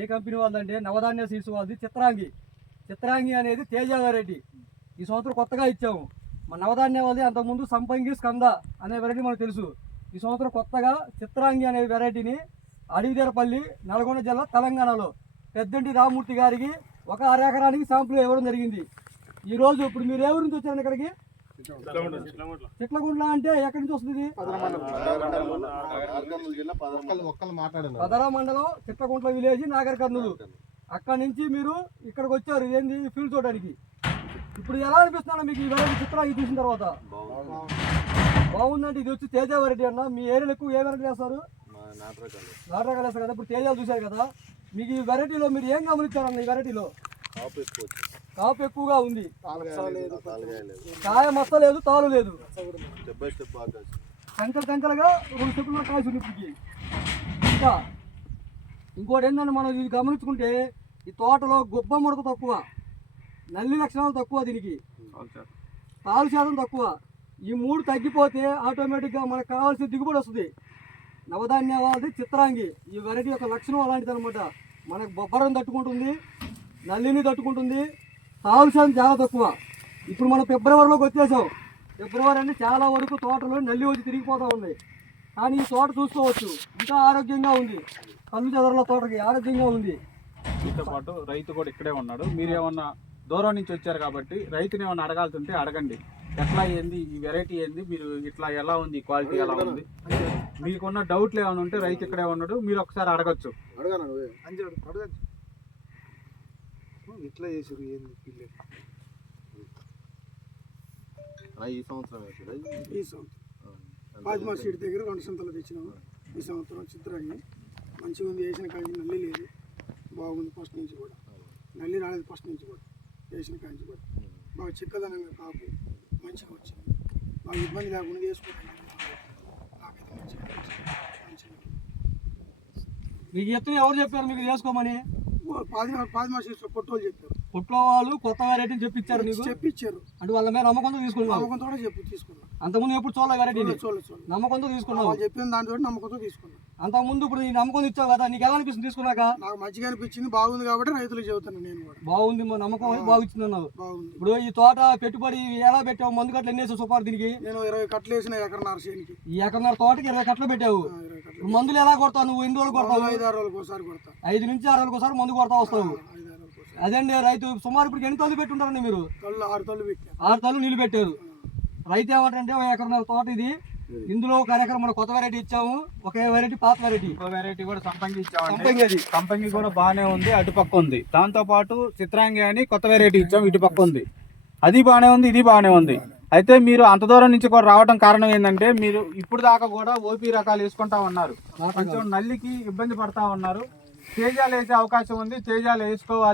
ఏ company వాళ్ళంటే Navadhanya seeds వాళ్ళది చిత్రాంగి. చిత్రాంగి అనేది తేజ వెరైటీ ఈ సంవత్సరం కొత్తగా ఇచ్చాము. మన నవధాన్య వాళ్ళది అంతకుముందు సంపంగి స్కంద అనే వెరైటీ మనకు తెలుసు. ఈ సంవత్సరం కొత్తగా చిత్రాంగి అనే వెరైటీని అడవిదేరపల్లి నల్గొండ జిల్లా తెలంగాణలో పెద్దంటి రామూర్తి గారికి ఒక అరెకరానికి శాంపుల్ ఇవ్వడం జరిగింది. ఈరోజు ఇప్పుడు మీరు ఎవరి నుంచి వచ్చారండి ఇక్కడికి? చిట్లగుండ్ల అంటే ఎక్కడి నుంచి వస్తుంది ఇది? మండలం చిట్టకుంట్ల విలేజ్ నాగర్ కర్నూలు. అక్కడ నుంచి మీరు ఇక్కడికి వచ్చారు. ఇదేంది? ఫీల్డ్ చూడడానికి. ఇప్పుడు ఎలా అనిపిస్తున్నా మీకు ఈ వెరైటీ చిత్రాన్ని చూసిన తర్వాత. బాగుందంటే ఇది వచ్చి తేజ వెరైటీ అన్న. మీ ఏరియాలో ఎక్కువ ఏ వెరైటీ చేస్తారు నాటకాలు వేస్తారు కదా. ఇప్పుడు తేజాలు చూశారు కదా. మీకు ఈ వెరైటీలో మీరు ఏం గమనించారన్న ఈ వెరైటీలో? కాపు ఎక్కువగా ఉంది. కాయ మచ్చ లేదు తాలు లేదు. టెంకలు టెంకలుగా రెండు స్టెప్పులు కాల్చి ఉంది ఇప్పటికి ఇంకా ఇంకోటి ఏంటంటే మనం ఇది గమనించుకుంటే ఈ తోటలో గుబ్బ ముడత తక్కువ నల్లి లక్షణాలు తక్కువ దీనికి. పాలు శాతం తక్కువ. ఈ మూడు తగ్గిపోతే ఆటోమేటిక్గా మనకు కావాల్సిన దిగుబడి వస్తుంది. నవధాన్య వాళ్ళది చిత్రాంగి ఈ వెరైటీ యొక్క లక్షణం అలాంటిది అనమాట మనకు బొబ్బరం తట్టుకుంటుంది నల్లిని తట్టుకుంటుంది శాతం చాలా తక్కువ. ఇప్పుడు మనం ఫిబ్రవరిలోకి వచ్చేసాం. ఫిబ్రవరి అంటే చాలా వరకు తోటలో నల్లి వచ్చి తిరిగిపోతూ ఉంది. కానీ ఈ తోట చూసుకోవచ్చు. ఇంకా ఆరోగ్యంగా ఉంది. కళ్ళు చెదరల తోటకి ఆరోగ్యంగా ఉంది. మీతో పాటు రైతు కూడా ఇక్కడే ఉన్నాడు. మీరు ఏమన్నా దూరం నుంచి వచ్చారు కాబట్టి రైతుని ఏమన్నా అడగాల్సి ఉంటే అడగండి. ఎట్లా ఏంది? ఈ వెరైటీ ఏంది? మీరు ఇట్లా ఎలా ఉంది? క్వాలిటీ ఎలా ఉంది? మీకున్న డౌట్లు ఏమైనా ఉంటే రైతు ఇక్కడే ఉన్నాడు. మీరు ఒకసారి అడగచ్చు. అడగాను ఇట్లా చేసారు ఏంది పిల్లలు? ఈ సంవత్సరం ఈ సంవత్సరం. ఫాతిమా సీట్ దగ్గర రెండు సంతలు తెచ్చినాము. ఈ సంవత్సరం చిత్రాన్ని మంచిగా ఉంది వేసిన కాంచి నల్లి లేదు. బాగుంది ఫస్ట్ నుంచి కూడా. నల్లి రాలేదు ఫస్ట్ నుంచి కూడా. వేసిన కాంచి కూడా. బాగా చిక్కదనంగా కాపు. మంచిగా వచ్చింది. బాగా ఇబ్బంది లేకుండా వేసుకోవడానికి నాకైతే మంచిగా అనిపించింది. మంచిగా మీకు ఎత్తు ఎవరు చెప్పారు మీకు చేసుకోమని? పొట్టోలు చెప్పారు. పుట్లో వాళ్ళు కొత్త చెప్పించారు నీకు? చెప్పించారు అంటే వాళ్ళ మీద నమ్మకంతో చెప్పి తీసుకున్నాం. అంతకుముందు ఎప్పుడు చూడలే వెరైటీని చూడలేదు చూడలేదు నమ్మకంతో తీసుకున్నావు? వాళ్ళు చెప్పిన దాంతో నమ్మకంతో తీసుకున్నాం. అంతకుముందు ఇప్పుడు నీ నమ్మకం ఇచ్చావు కదా నీకు ఎలా అనిపిస్తుంది తీసుకున్నాక? నాకు మంచిగా అనిపించింది బాగుంది కాబట్టి చెబుతాను నేను కూడా. బాగుంది మా నమ్మకం అని బాగుంది అన్నావు. బాగుంది. ఇప్పుడు ఈ తోట పెట్టుబడి ఎలా పెట్టావు? మందు కట్టలు ఎన్ని వేసావు సుపారు దీనికి? నేను ఇరవై కట్టలు వేసిన ఎకరన్నర చేనికి. ఈ ఎకరన్నర తోటకి ఇరవై కట్టలు పెట్టావు. మందులు ఎలా కొడతావు? నువ్వు ఎన్ని రోజులు కొడతావు? ఐదు ఆరు రోజులకు ఒకసారి కొడతా. ఐదు నుంచి ఆరు రోజులకు ఒకసారి మందు కొడతా వస్తావు. అదండి రైతు సుమారు ఇప్పుడు ఎన్ని తల్లు పెట్టుంటారండి మీరు? ఆరు తల్లు పెట్టా. ఆరు తల్లు నీళ్ళు పెట్టారు. రైతు ఏమంటారంటే ఒక ఎకరన్నర తోట ఇది. ఇందులో ఒక ఎకరం మనం కొత్త వెరైటీ ఇచ్చాము. ఒక వెరైటీ పాత వెరైటీ ఇంకో వెరైటీ కూడా సంపంగి ఇచ్చామండి. సంపంగి అది. సంపంగి కూడా బాగానే ఉంది అటుపక్క ఉంది. దాంతో పాటు చిత్రాంగి అని కొత్త వెరైటీ ఇచ్చాం ఇటు పక్క ఉంది. అది బాగానే ఉంది ఇది బాగానే ఉంది. అయితే మీరు అంత దూరం నుంచి కూడా రావడం కారణం ఏంటంటే మీరు ఇప్పుడు దాకా కూడా ఓపీ రకాలు వేసుకుంటా ఉన్నారు. కొంచెం నల్లికి ఇబ్బంది పడతా ఉన్నారు. తేజాలు వేసే అవకాశం ఉంది. తేజాలు వేసుకోవాలి.